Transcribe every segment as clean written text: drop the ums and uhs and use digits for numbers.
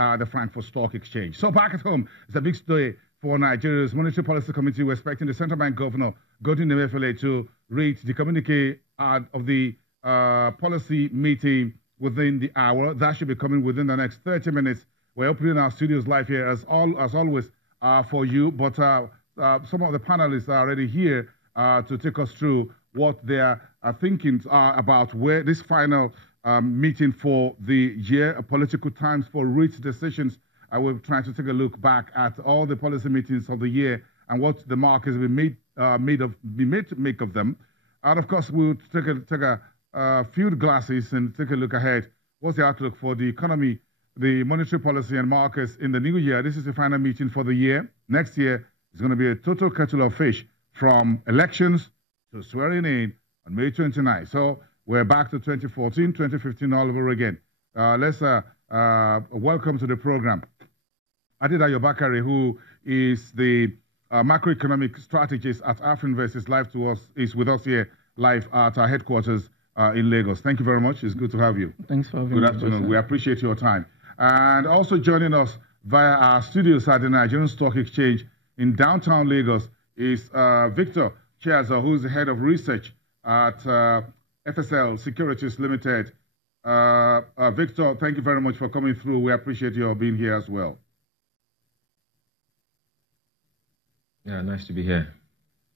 the Frankfurt Stock Exchange. So back at home, it's a big day for Nigeria's Monetary Policy Committee. We're expecting the Central Bank Governor, Godwin Emefiele, to read the communique of the policy meeting within the hour. That should be coming within the next 30 minutes. We're opening our studios live here as always for you, but some of the panelists are already here to take us through what their thinkings are about where this final meeting for the year, political times for rich decisions. We're trying to take a look back at all the policy meetings of the year and what the markets have been made to make of them. And of course, we'll take a few glasses and take a look ahead. What's the outlook for the economy, the monetary policy and markets in the new year? This is the final meeting for the year. Next year is going to be a total kettle of fish, from elections to swearing in on May 29. So we're back to 2014, 2015 all over again. Let's welcome to the program Adedayo Bakare, who is the macroeconomic strategist at Afrinvest, is with us here live at our headquarters in Lagos. Thank you very much. It's good to have you. Thanks for having me. Good afternoon. We appreciate your time. And also joining us via our studios at the Nigerian Stock Exchange in downtown Lagos is Victor Chiaza, who's the head of research at FSL Securities Limited. Victor, thank you very much for coming through. We appreciate your being here as well. Yeah, nice to be here.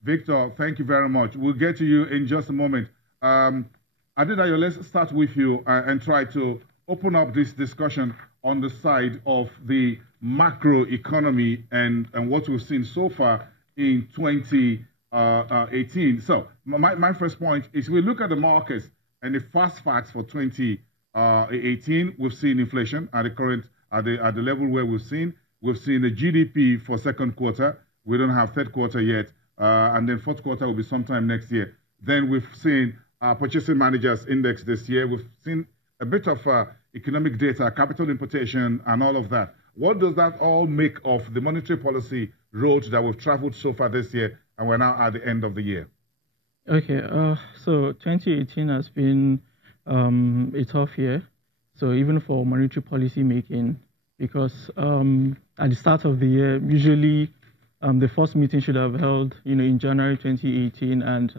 Victor, thank you very much. We'll get to you in just a moment. Adedayo, let's start with you and try to open up this discussion on the side of the macro economy and what we've seen so far in 2018. So my first point is, we look at the markets and the fast facts for 2018. We've seen inflation at the level where we've seen the GDP for second quarter. We don't have third quarter yet, and then fourth quarter will be sometime next year. Then we've seen Purchasing Managers Index this year. We've seen a bit of economic data, capital importation, and all of that. What does that all make of the monetary policy road that we've traveled so far this year, and we're now at the end of the year? Okay, so 2018 has been a tough year. So even for monetary policy making, because at the start of the year, usually the first meeting should have held, in January 2018, and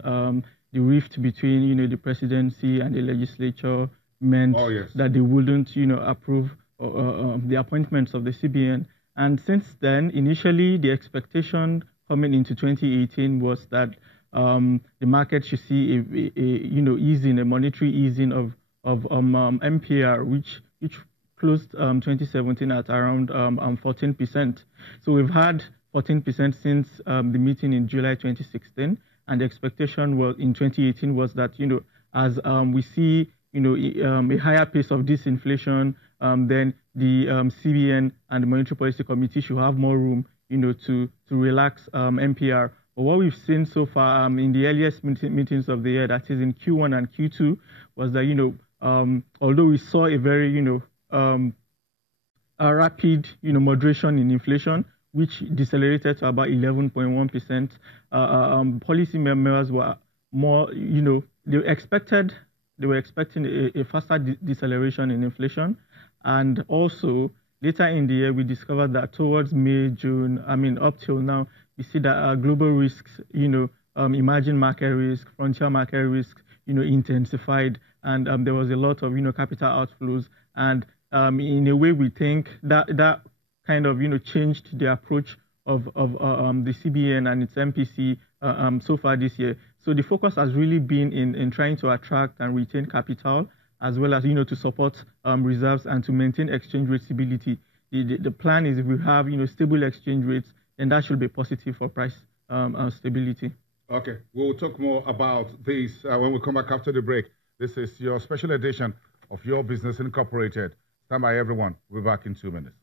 the rift between, the presidency and the legislature meant that they wouldn't, approve the appointments of the CBN. And since then, initially, the expectation coming into 2018 was that the market should see a monetary easing of MPR, which closed 2017 at around 14%. So we've had 14% since the meeting in July 2016, and the expectation was in 2018 was that as we see a higher pace of disinflation, then the CBN and the Monetary Policy Committee should have more room to relax MPR. But what we've seen so far in the earliest meetings of the year, that is in Q1 and Q2, was that although we saw a very a rapid moderation in inflation, which decelerated to about 11.1%. Policy members were more, they were expecting a faster deceleration in inflation. And also, later in the year, we discovered that towards May, June, up till now, we see that global risks, emerging market risk, frontier market risk, intensified. And there was a lot of, capital outflows. And in a way, we think that kind of, changed the approach of the CBN and its MPC so far this year. So the focus has really been in trying to attract and retain capital, as well as, to support reserves and to maintain exchange rate stability. The plan is, if we have, stable exchange rates, then that should be positive for price stability. Okay, we'll talk more about this when we come back after the break. This is your special edition of Your Business Incorporated. Stand by, everyone. We'll be back in 2 minutes.